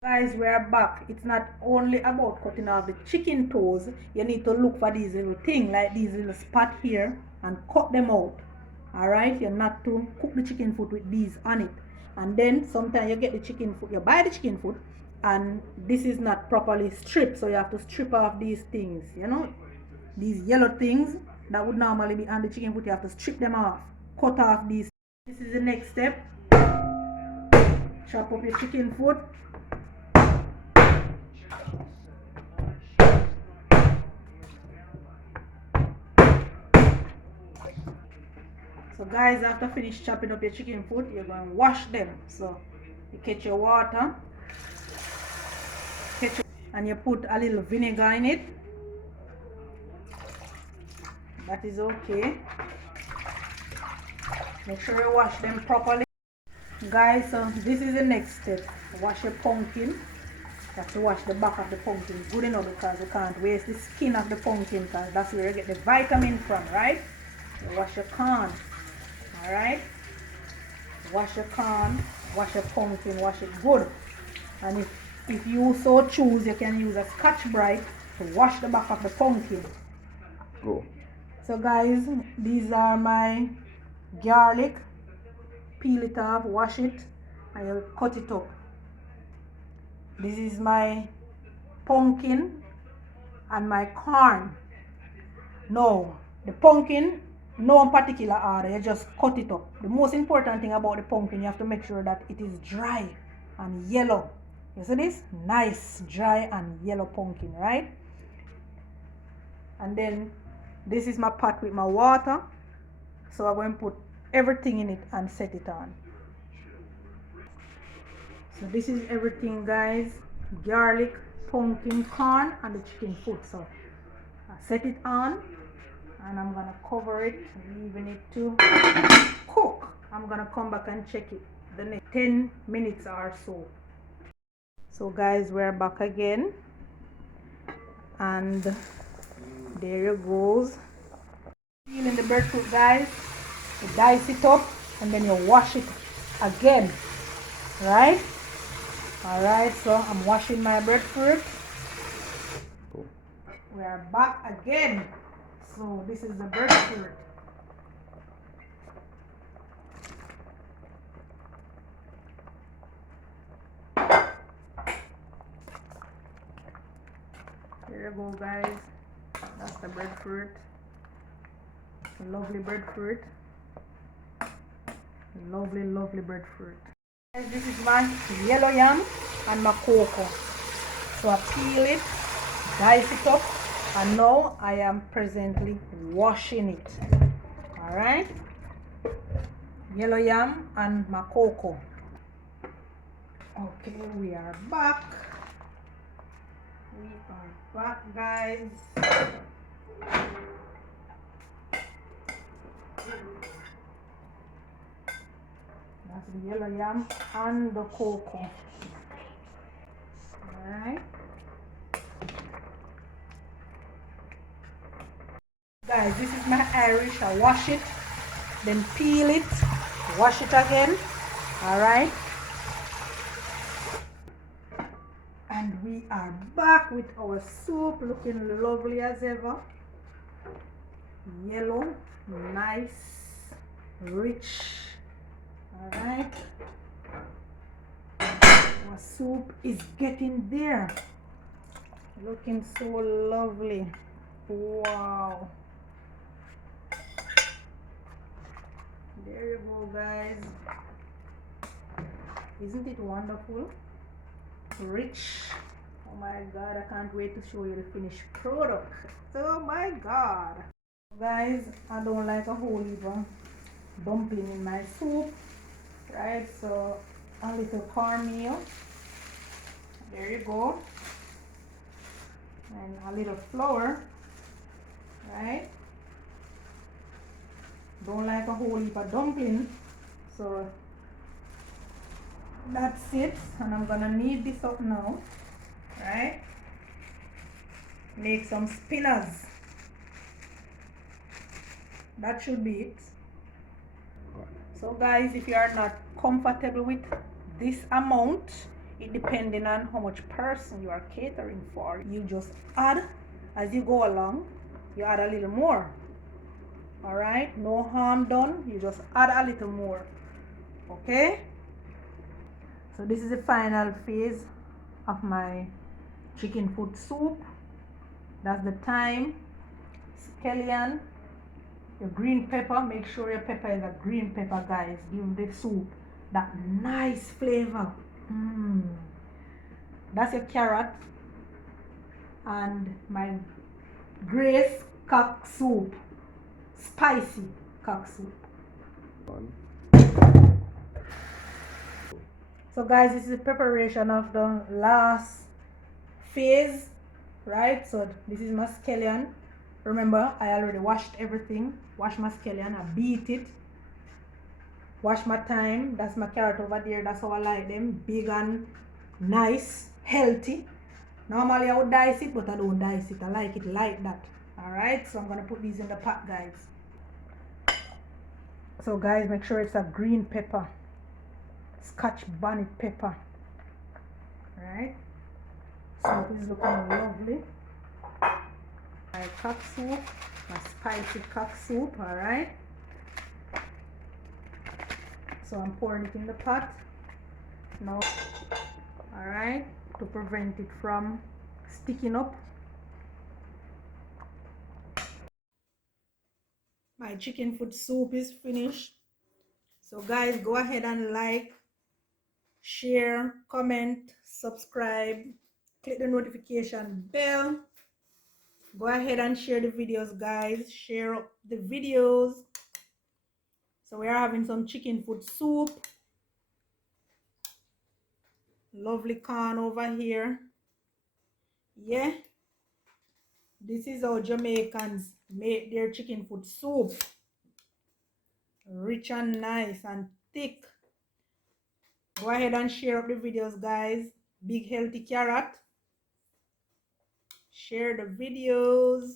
Guys, we are back. It's not only about cutting off the chicken toes. You need to look for these little things like these little spot here and cut them out. Alright, you're not to cook the chicken foot with these on it. And then sometimes you get the chicken foot, you buy the chicken foot, and this is not properly stripped, so you have to strip off these things, these yellow things that would normally be on the chicken foot. You have to strip them off, cut off these. This is the next step. Chop up your chicken foot. So guys, after finish chopping up your chicken foot, you're going to wash them. So you catch your water, and you put a little vinegar in it. That is okay. Make sure you wash them properly. Guys, so this is the next step. Wash your pumpkin. You have to wash the back of the pumpkin good enough because you can't waste the skin of the pumpkin because that's where you get the vitamin from, right? You wash your corn. Alright, wash your corn, wash your pumpkin, wash it good. And if you so choose, you can use a Scotch Brite to wash the back of the pumpkin. Go. So guys, these are my garlic. Peel it off, wash it, and you cut it up. This is my pumpkin and my corn. No, the pumpkin, no particular order, you just cut it up. The most important thing about the pumpkin, you have to make sure that it is dry and yellow. You see this? Nice, dry and yellow pumpkin, right? And then this is my pot with my water. So I'm going to put everything in it and set it on. So this is everything, guys. Garlic, pumpkin, corn, and the chicken foot. So I set it on. And I'm gonna cover it, leaving it to cook. I'm gonna come back and check it the next 10 minutes or so. So guys, we're back again, and there it goes. Peeling the breadfruit, guys. You dice it up and then you wash it again, right? All right, so I'm washing my breadfruit. We are back again. So this is the breadfruit. Here you go, guys. That's the breadfruit. Lovely breadfruit. Lovely, lovely breadfruit. Guys, this is my yellow yam and my cocoa. So I peel it, dice it up, and now I am presently washing it. Alright, yellow yam and my cocoa. Okay, we are back. We are back, guys. That's the yellow yam and the cocoa. Alright. Guys, this is my Irish. I wash it, then peel it, wash it again. Alright. And we are back with our soup, looking lovely as ever. Yellow, nice, rich. Alright. Our soup is getting there. Looking so lovely. Wow. There you go, guys. Isn't it wonderful? Rich. Oh my god, I can't wait to show you the finished product. Oh my god. Guys, I don't like a whole heap of dumpling in my soup. Right, so a little cornmeal. There you go. And a little flour. Right. Don't like a whole heap of dumpling. So that's it. And I'm gonna knead this up now. Right. Make some spinners. That should be it. So guys, if you are not comfortable with this amount, it depending on how much person you are catering for. You just add as you go along. You add a little more. All right, no harm done. You just add a little more. Okay, so this is the final phase of my chicken foot soup. That's the thyme, scallion, your green pepper. Make sure your pepper is a green pepper, guys. Give the soup that nice flavor. That's your carrot and my grace cock soup, spicy cock soup. So guys, this is the preparation of the last phase, right? So this is my scallion. Remember, I already washed everything. Wash my scallion, I beat it. Wash my thyme. That's my carrot over there. That's how I like them, big and nice, healthy. Normally I would dice it, but I don't dice it. I like it like that. All right, so I'm gonna put these in the pot, guys. So guys, make sure it's a green pepper, Scotch bonnet pepper. All right, so this is looking lovely. My cock soup, my spicy cock soup. All right, so I'm pouring it in the pot now. All right, to prevent it from sticking up. My chicken foot soup is finished. So guys, go ahead and like, share, comment, subscribe, click the notification bell. Go ahead and share the videos, guys. Share the videos. So we are having some chicken foot soup. Lovely corn over here. Yeah, this is how Jamaicans make their chicken foot soup. Rich and nice and thick. Go ahead and share up the videos, guys. Big healthy carrot. Share the videos.